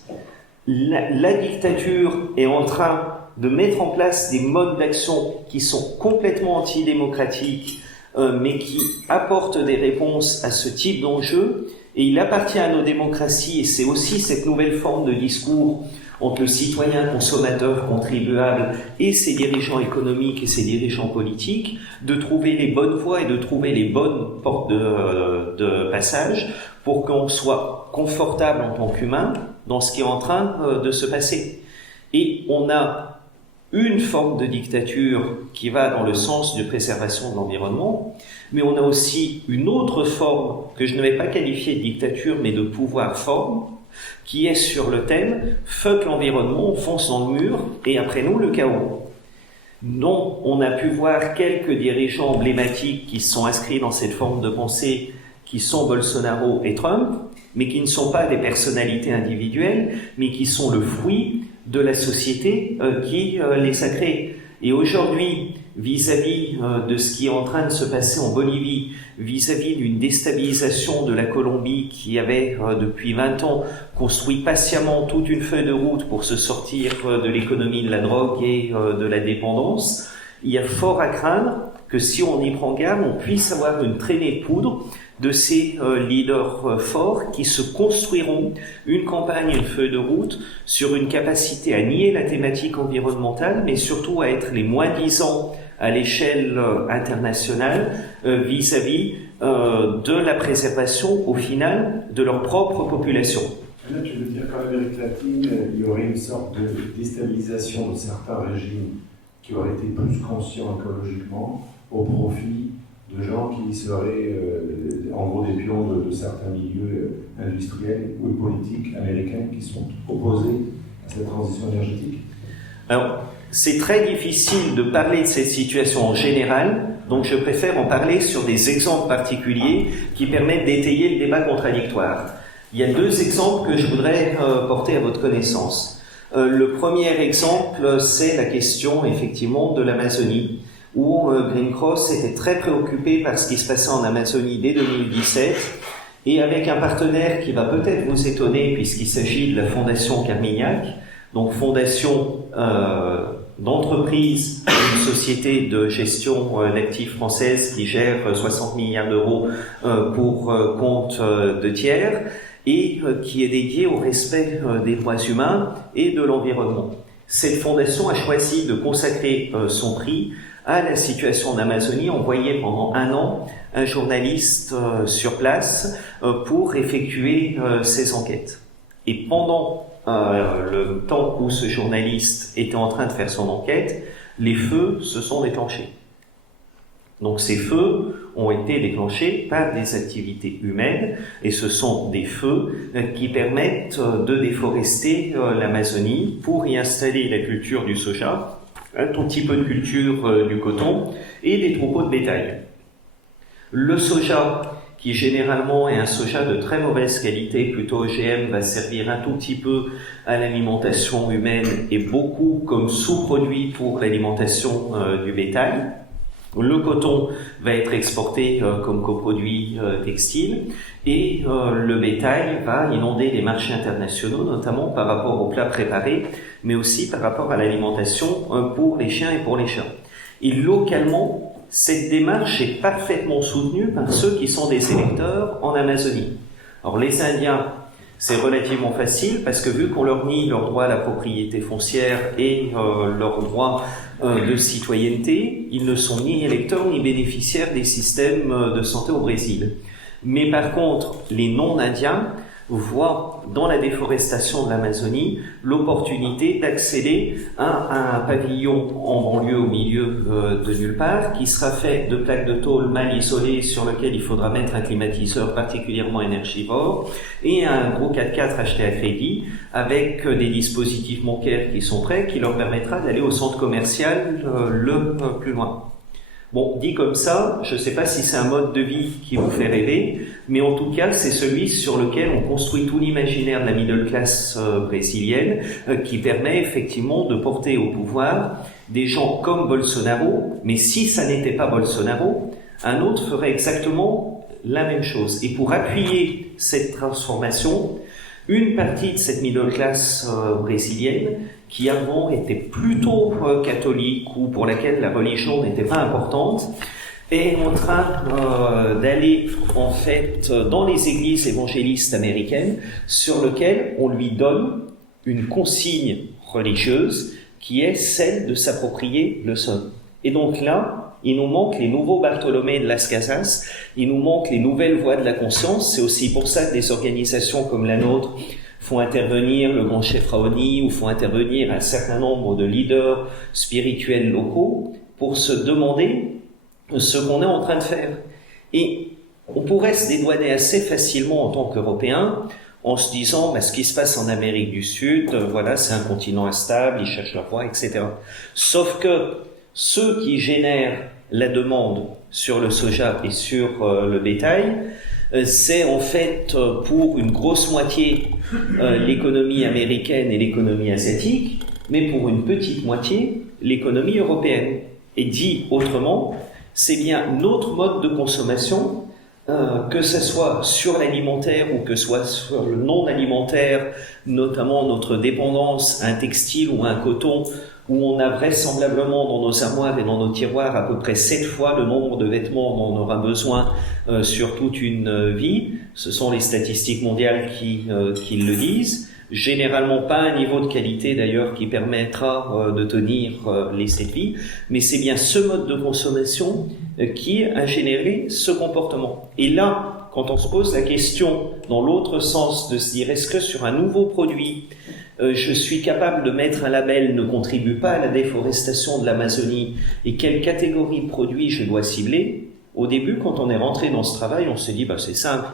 La dictature est en train de mettre en place des modes d'action qui sont complètement antidémocratiques, mais qui apportent des réponses à ce type d'enjeux. Et il appartient à nos démocraties, et c'est aussi cette nouvelle forme de discours entre le citoyen, consommateur, contribuable et ses dirigeants économiques et ses dirigeants politiques, de trouver les bonnes voies et de trouver les bonnes portes de passage pour qu'on soit confortable en tant qu'humain dans ce qui est en train de se passer. Et on a une forme de dictature qui va dans le sens de préservation de l'environnement, mais on a aussi une autre forme que je ne vais pas qualifier de dictature, mais de pouvoir-forme, qui est sur le thème « Fuck l'environnement, on fonce dans le mur, et après nous, le chaos ». Donc, on a pu voir quelques dirigeants emblématiques qui sont inscrits dans cette forme de pensée, qui sont Bolsonaro et Trump, mais qui ne sont pas des personnalités individuelles, mais qui sont le fruit de la société qui les a créés. Et aujourd'hui, vis-à-vis de ce qui est en train de se passer en Bolivie, vis-à-vis d'une déstabilisation de la Colombie qui avait depuis 20 ans construit patiemment toute une feuille de route pour se sortir de l'économie de la drogue et de la dépendance, il y a fort à craindre que si on y prend garde, on puisse avoir une traînée de poudre de ces leaders forts qui se construiront une campagne, une feuille de route sur une capacité à nier la thématique environnementale, mais surtout à être les moins-disants à l'échelle internationale vis-à-vis de la préservation, au final, de leur propre population. Là, tu veux dire qu'en Amérique latine, il y aurait une sorte de déstabilisation de certains régimes qui auraient été plus conscients écologiquement au profit de gens qui seraient en gros des pions de certains milieux industriels ou politiques américains qui sont opposés à cette transition énergétique? Alors, c'est très difficile de parler de cette situation en général, donc je préfère en parler sur des exemples particuliers qui permettent d'étayer le débat contradictoire. Il y a 2 exemples que je voudrais porter à votre connaissance. Le premier exemple, c'est la question effectivement de l'Amazonie, où Green Cross était très préoccupé par ce qui se passait en Amazonie dès 2017, et avec un partenaire qui va peut-être vous étonner puisqu'il s'agit de la Fondation Carmignac, donc fondation d'entreprise, une société de gestion d'actifs française qui gère 60 milliards d'euros pour compte de tiers, et qui est dédiée au respect des droits humains et de l'environnement. Cette fondation a choisi de consacrer son prix à la situation en Amazonie, envoyé pendant 1 an un journaliste sur place pour effectuer ses enquêtes. Et pendant le temps où ce journaliste était en train de faire son enquête, les feux se sont déclenchés. Donc ces feux ont été déclenchés par des activités humaines, et ce sont des feux qui permettent de déforester l'Amazonie pour y installer la culture du soja, un tout petit peu de culture du coton et des troupeaux de bétail. Le soja qui généralement est un soja de très mauvaise qualité, plutôt OGM, va servir un tout petit peu à l'alimentation humaine et beaucoup comme sous-produit pour l'alimentation du bétail. Le coton va être exporté comme coproduit textile et le bétail va inonder les marchés internationaux, notamment par rapport aux plats préparés, mais aussi par rapport à l'alimentation pour les chiens et pour les chats. Et localement, cette démarche est parfaitement soutenue par ceux qui sont des électeurs en Amazonie. Alors les Indiens, c'est relativement facile parce que vu qu'on leur nie leur droit à la propriété foncière et leur droit de citoyenneté, ils ne sont ni électeurs ni bénéficiaires des systèmes de santé au Brésil. Mais par contre, les non-indiens voient dans la déforestation de l'Amazonie l'opportunité d'accéder à un pavillon en banlieue au milieu de nulle part qui sera fait de plaques de tôle mal isolées sur lequel il faudra mettre un climatiseur particulièrement énergivore et un gros 4x4 acheté à crédit avec des dispositifs bancaires qui sont prêts qui leur permettra d'aller au centre commercial le plus loin. Bon, dit comme ça, je ne sais pas si c'est un mode de vie qui vous fait rêver, mais en tout cas, c'est celui sur lequel on construit tout l'imaginaire de la middle class brésilienne, qui permet effectivement de porter au pouvoir des gens comme Bolsonaro, mais si ça n'était pas Bolsonaro, un autre ferait exactement la même chose. Et pour appuyer cette transformation, une partie de cette middle class brésilienne, qui avant était plutôt catholique ou pour laquelle la religion n'était pas importante, est en train d'aller en fait dans les églises évangélistes américaines sur lesquelles on lui donne une consigne religieuse qui est celle de s'approprier le sol. Et donc là, il nous manque les nouveaux Bartolomé de Las Casas, il nous manque les nouvelles voix de la conscience. C'est aussi pour ça que des organisations comme la nôtre font intervenir le grand chef Raoni ou font intervenir un certain nombre de leaders spirituels locaux pour se demander ce qu'on est en train de faire. Et on pourrait se dédouaner assez facilement en tant qu'Européens en se disant ce qui se passe en Amérique du Sud, voilà, c'est un continent instable, ils cherchent leur voie, etc. Sauf que ceux qui génèrent la demande sur le soja et sur le bétail, c'est en fait pour une grosse moitié l'économie américaine et l'économie asiatique, mais pour une petite moitié l'économie européenne. Et dit autrement, c'est bien notre mode de consommation, que ce soit sur l'alimentaire ou que ce soit sur le non-alimentaire, notamment notre dépendance à un textile ou à un coton, où on a vraisemblablement dans nos armoires et dans nos tiroirs à peu près 7 fois le nombre de vêtements dont on aura besoin sur toute une vie. Ce sont les statistiques mondiales qui le disent. Généralement pas un niveau de qualité d'ailleurs qui permettra de tenir les 7 vies, mais c'est bien ce mode de consommation qui a généré ce comportement. Et là, quand on se pose la question dans l'autre sens de se dire est-ce que sur un nouveau produit je suis capable de mettre un label ne contribue pas à la déforestation de l'Amazonie et quelle catégorie de produits je dois cibler, au début quand on est rentré dans ce travail on s'est dit c'est simple,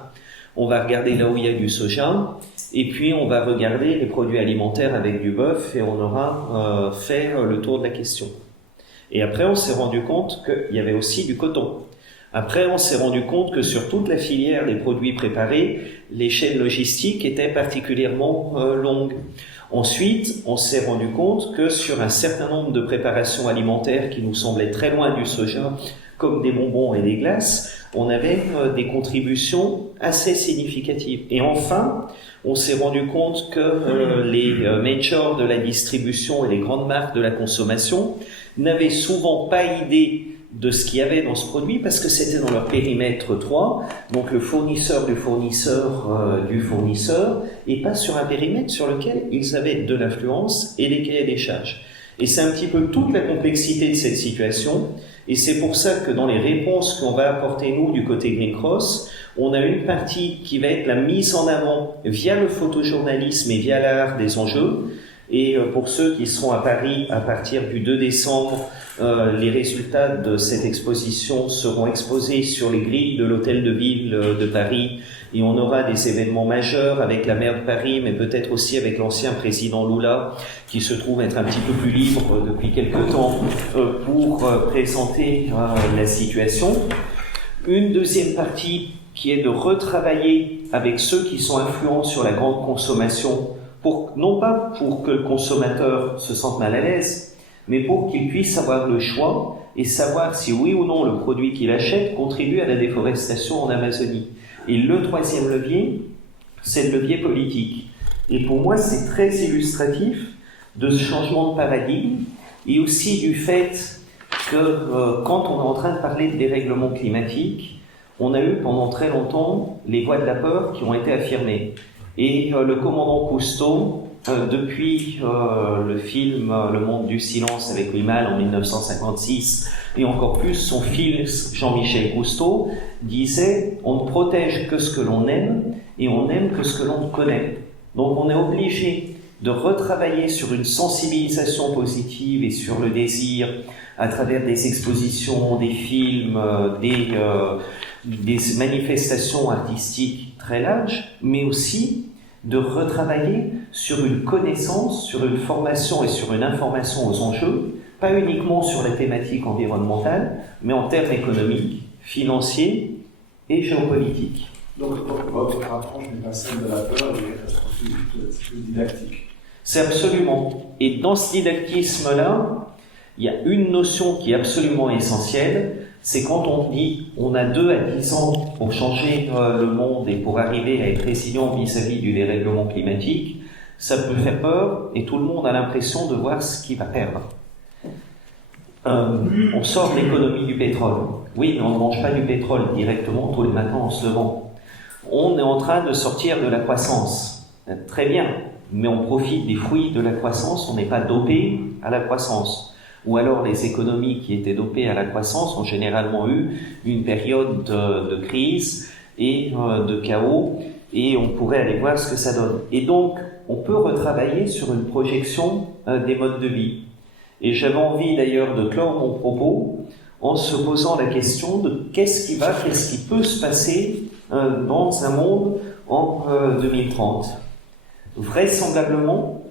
on va regarder là où il y a du soja et puis on va regarder les produits alimentaires avec du bœuf et on aura fait le tour de la question. Et après on s'est rendu compte qu'il y avait aussi du coton. Après, on s'est rendu compte que sur toute la filière des produits préparés, les chaînes logistiques étaient particulièrement longues. Ensuite, on s'est rendu compte que sur un certain nombre de préparations alimentaires qui nous semblaient très loin du soja, comme des bonbons et des glaces, on avait des contributions assez significatives. Et enfin, on s'est rendu compte que les majors de la distribution et les grandes marques de la consommation n'avaient souvent pas idée de ce qu'il y avait dans ce produit parce que c'était dans leur périmètre 3, donc le fournisseur du fournisseur du fournisseur, et pas sur un périmètre sur lequel ils avaient de l'influence et des cahiers des charges. Et c'est un petit peu toute la complexité de cette situation, et c'est pour ça que dans les réponses qu'on va apporter nous du côté Green Cross, on a une partie qui va être la mise en avant via le photojournalisme et via l'art des enjeux. Et pour ceux qui seront à Paris à partir du 2 décembre, les résultats de cette exposition seront exposés sur les grilles de l'hôtel de ville de Paris et on aura des événements majeurs avec la maire de Paris, mais peut-être aussi avec l'ancien président Lula, qui se trouve être un petit peu plus libre depuis quelque temps pour présenter la situation. Une deuxième partie qui est de retravailler avec ceux qui sont influents sur la grande consommation, non pas pour que le consommateur se sente mal à l'aise, mais pour qu'il puisse avoir le choix et savoir si oui ou non le produit qu'il achète contribue à la déforestation en Amazonie. Et le troisième levier, c'est le levier politique. Et pour moi, c'est très illustratif de ce changement de paradigme et aussi du fait que quand on est en train de parler de dérèglement climatique, on a eu pendant très longtemps les voix de la peur qui ont été affirmées. Et le commandant Cousteau, depuis le film Le Monde du Silence avec Louis Malle en 1956, et encore plus son fils Jean-Michel Cousteau, disait « On ne protège que ce que l'on aime, et on n'aime que ce que l'on connaît ». Donc on est obligé de retravailler sur une sensibilisation positive et sur le désir à travers des expositions, des films, des manifestations artistiques très larges, mais aussi de retravailler sur une connaissance, sur une formation et sur une information aux enjeux, pas uniquement sur la thématique environnementale, mais en termes économiques, financiers et géopolitiques. Donc votre approche n'est pas celle de la peur, mais c'est plus didactique. C'est absolument. Et dans ce didactisme-là, il y a une notion qui est absolument essentielle, c'est quand on dit on a 2 à 10 ans pour changer le monde et pour arriver à être résilient vis-à-vis du dérèglement climatique, ça peut faire peur et tout le monde a l'impression de voir ce qu'il va perdre. On sort de l'économie du pétrole. Oui, mais on ne mange pas du pétrole directement tous les matins en se levant. On est en train de sortir de la croissance. Très bien, mais on profite des fruits de la croissance, on n'est pas dopé à la croissance. Ou alors les économies qui étaient dopées à la croissance ont généralement eu une période de crise et de chaos, et on pourrait aller voir ce que ça donne. Et donc, on peut retravailler sur une projection des modes de vie. Et j'avais envie d'ailleurs de clore mon propos en se posant la question de qu'est-ce qui peut se passer dans un monde en 2030. Vraisemblablement,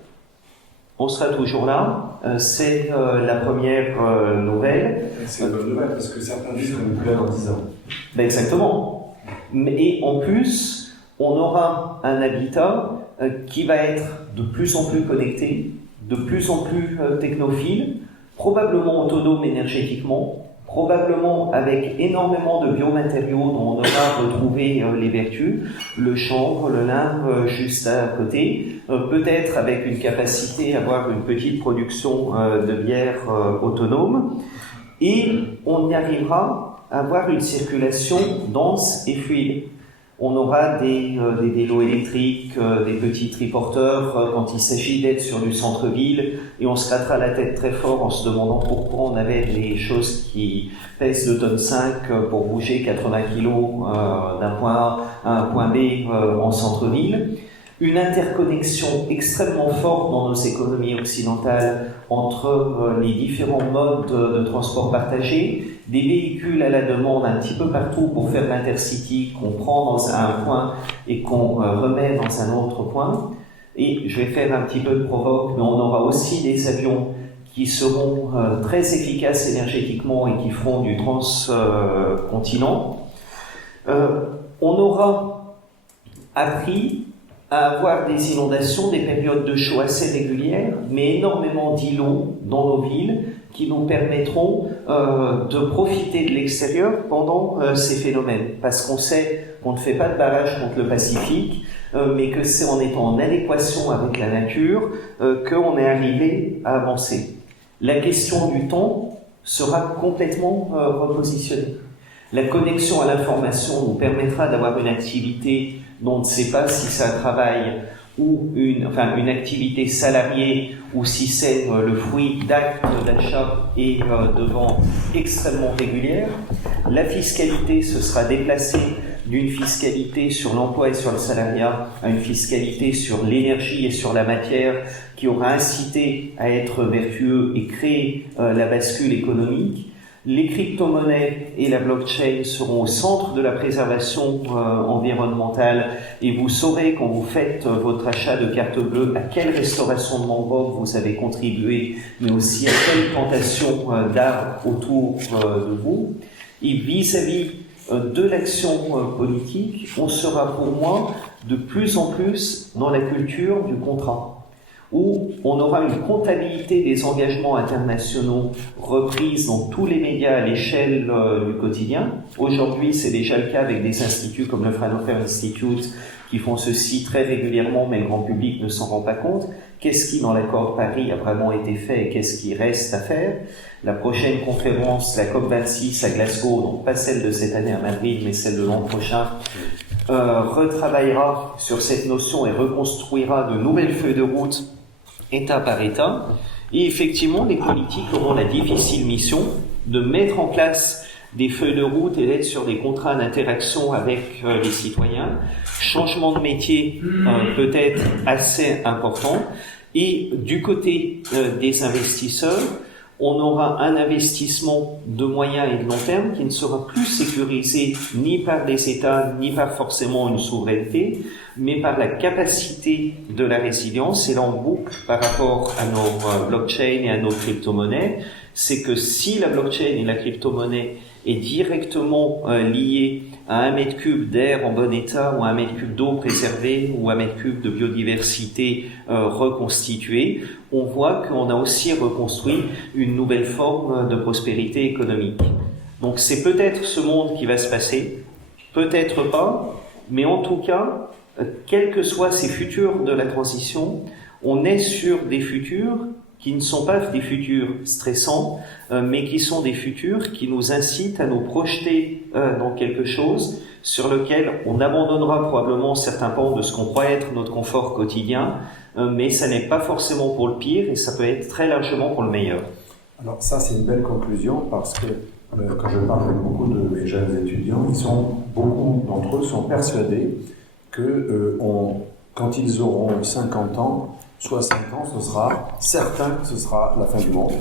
on sera toujours là. C'est la première nouvelle. C'est une bonne nouvelle parce que certains disent qu'on est plus là dans 10 ans. Ben exactement. Et en plus, on aura un habitat qui va être de plus en plus connecté, de plus en plus technophile, probablement autonome énergétiquement, probablement avec énormément de biomatériaux dont on aura retrouvé les vertus, le chanvre, le lin juste à côté, peut-être avec une capacité à avoir une petite production de bière autonome, et on y arrivera à avoir une circulation dense et fluide. On aura des vélos électriques, des petits triporteurs quand il s'agit d'être sur du centre-ville, et on se grattera la tête très fort en se demandant pourquoi on avait des choses qui pèsent 2,5 tonnes pour bouger 80 kg d'un point A à un point B en centre-ville. Une interconnexion extrêmement forte dans nos économies occidentales entre les différents modes de transport partagé, des véhicules à la demande un petit peu partout pour faire l'intercity qu'on prend dans un point et qu'on remet dans un autre point. Et je vais faire un petit peu de provoque, mais on aura aussi des avions qui seront très efficaces énergétiquement et qui feront du transcontinent. On aura appris à avoir des inondations, des périodes de chaud assez régulières, mais énormément d'îlots dans nos villes qui nous permettront de profiter de l'extérieur pendant ces phénomènes. Parce qu'on sait qu'on ne fait pas de barrage contre le Pacifique, mais que c'est en étant en adéquation avec la nature qu'on est arrivé à avancer. La question du temps sera complètement repositionnée. La connexion à l'information nous permettra d'avoir une activité dont on ne sait pas si c'est un travail ou une activité salariée ou si c'est le fruit d'actes d'achat et de vente extrêmement régulières. La fiscalité se sera déplacée d'une fiscalité sur l'emploi et sur le salariat à une fiscalité sur l'énergie et sur la matière qui aura incité à être vertueux et créer la bascule économique. Les crypto-monnaies et la blockchain seront au centre de la préservation environnementale et vous saurez quand vous faites votre achat de carte bleue à quelle restauration de mangrove vous avez contribué, mais aussi à quelle plantation d'arbres autour de vous. Et vis-à-vis de l'action politique, on sera pour moi de plus en plus dans la culture du contrat, où on aura une comptabilité des engagements internationaux reprise dans tous les médias à l'échelle du quotidien. Aujourd'hui, c'est déjà le cas avec des instituts comme le Fraunhofer Institute qui font ceci très régulièrement, mais le grand public ne s'en rend pas compte. Qu'est-ce qui, dans l'accord de Paris, a vraiment été fait et qu'est-ce qui reste à faire? La prochaine conférence, la COP26 à Glasgow, donc pas celle de cette année à Madrid, mais celle de l'an prochain, retravaillera sur cette notion et reconstruira de nouvelles feuilles de route État par État. Et effectivement, les politiques auront la difficile mission de mettre en place des feuilles de route et d'être sur des contrats d'interaction avec les citoyens. Changement de métier peut-être assez important. Et du côté des investisseurs, on aura un investissement de moyen et de long terme qui ne sera plus sécurisé ni par les États, ni par forcément une souveraineté, mais par la capacité de la résilience. Et là, on boucle par rapport à nos blockchains et à nos crypto-monnaies, c'est que si la blockchain et la crypto-monnaie est directement liée à 1 mètre cube d'air en bon état, ou à 1 mètre cube d'eau préservée, ou à 1 mètre cube de biodiversité reconstituée, on voit qu'on a aussi reconstruit une nouvelle forme de prospérité économique. Donc c'est peut-être ce monde qui va se passer, peut-être pas, mais en tout cas, quels que soient ces futurs de la transition, on est sur des futurs qui ne sont pas des futurs stressants, mais qui sont des futurs qui nous incitent à nous projeter dans quelque chose sur lequel on abandonnera probablement certains pans de ce qu'on croit être notre confort quotidien, mais ça n'est pas forcément pour le pire et ça peut être très largement pour le meilleur. Alors ça, c'est une belle conclusion parce que quand je parle avec beaucoup de mes jeunes étudiants, beaucoup d'entre eux sont persuadés que quand ils auront 50 ans, 60 ans, ce sera certain que ce sera la fin du monde.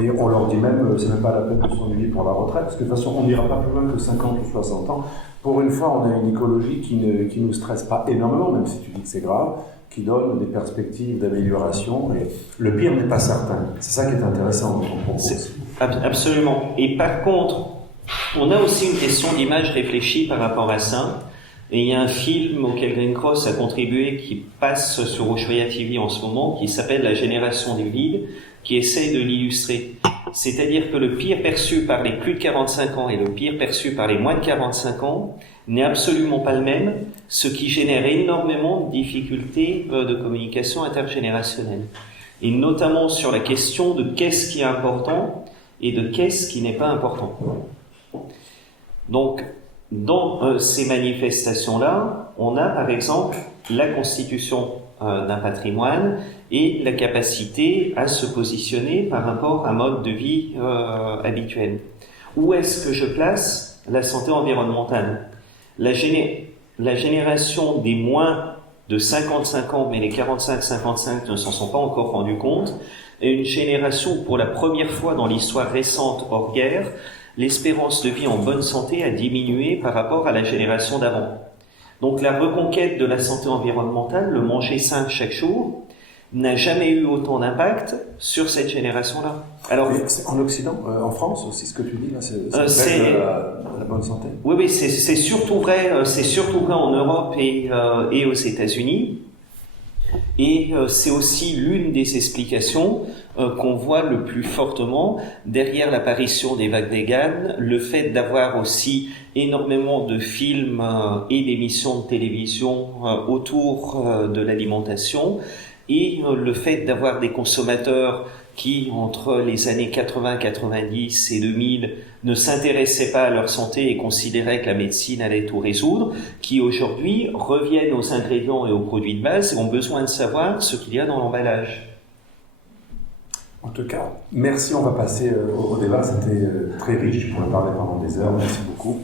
Et on leur dit même, c'est même pas la peine de s'ennuyer pour la retraite, parce que de toute façon, on n'ira pas plus loin que 50 ou 60 ans. Pour une fois, on a une écologie qui nous stresse pas énormément, même si tu dis que c'est grave, qui donne des perspectives d'amélioration. Et le pire n'est pas certain. C'est ça qui est intéressant dans ton propos. Absolument. Et par contre, on a aussi une question d'image réfléchie par rapport à ça. Et il y a un film auquel Green Cross a contribué qui passe sur Ushuaïa TV en ce moment, qui s'appelle La génération du vide, qui essaye de l'illustrer. C'est-à-dire que le pire perçu par les plus de 45 ans et le pire perçu par les moins de 45 ans n'est absolument pas le même, ce qui génère énormément de difficultés de communication intergénérationnelle. Et notamment sur la question de qu'est-ce qui est important et de qu'est-ce qui n'est pas important. Donc, dans ces manifestations-là, on a par exemple la constitution d'un patrimoine et la capacité à se positionner par rapport à un mode de vie habituel. Où est-ce que je place la santé environnementale? La génération des moins de 55 ans, mais les 45-55 ne s'en sont pas encore rendus compte, est une génération où pour la première fois dans l'histoire récente hors guerre, l'espérance de vie en bonne santé a diminué par rapport à la génération d'avant. Donc la reconquête de la santé environnementale, le manger sain chaque jour, n'a jamais eu autant d'impact sur cette génération-là. Alors, en Occident, en France aussi, ce que tu dis là, c'est la bonne santé. Oui, c'est surtout vrai. C'est surtout vrai en Europe et aux États-Unis. Et c'est aussi l'une des explications qu'on voit le plus fortement derrière l'apparition des vagues véganes, le fait d'avoir aussi énormément de films et d'émissions de télévision autour de l'alimentation, et le fait d'avoir des consommateurs qui, entre les années 80, 90 et 2000, ne s'intéressaient pas à leur santé et considéraient que la médecine allait tout résoudre, qui aujourd'hui reviennent aux ingrédients et aux produits de base et ont besoin de savoir ce qu'il y a dans l'emballage. En tout cas, merci, on va passer au débat, c'était très riche, je pourrais parler pendant des heures, merci beaucoup.